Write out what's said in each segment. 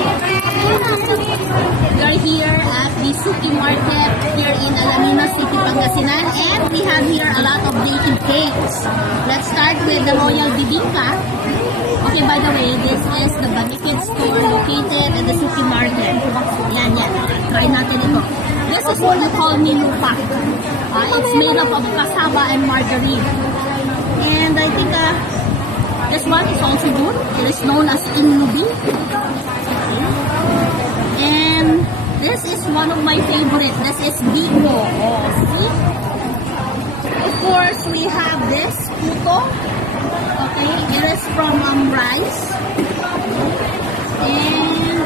We are here at the Suki Market here in Alamino City, Pangasinan, and we have here a lot of native cakes. Let's start with the Royal Bibingka. Okay, by the way, this is the Banipid store located at the Suki Market. Yan. Try natin ito. This is what we call nilupa. It's made up of cassava and margarine. And I think this one is also good. It is known as inubi. And this is one of my favorite. This is biko. Oh, see? Of course, we have this puto. Okay, it is from rice. And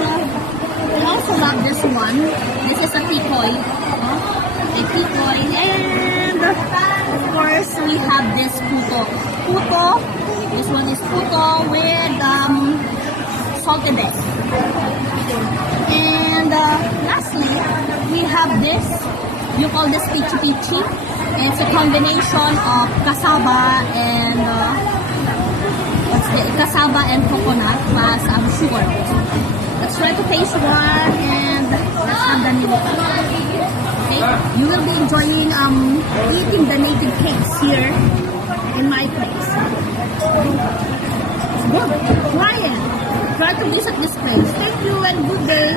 I also love this one. This is a tikoy. A tikoy. And of course, we have this puto. Puto. This one is puto with salted egg. And lastly, we have this. You call this pichi pichi. It's a combination of cassava and cassava and coconut plus sugar. Let's try to taste one and let's have the nilupa. Okay, you will be enjoying eating the native cakes here in my place. Good. Try it. Try to visit this place. Thank you and good day.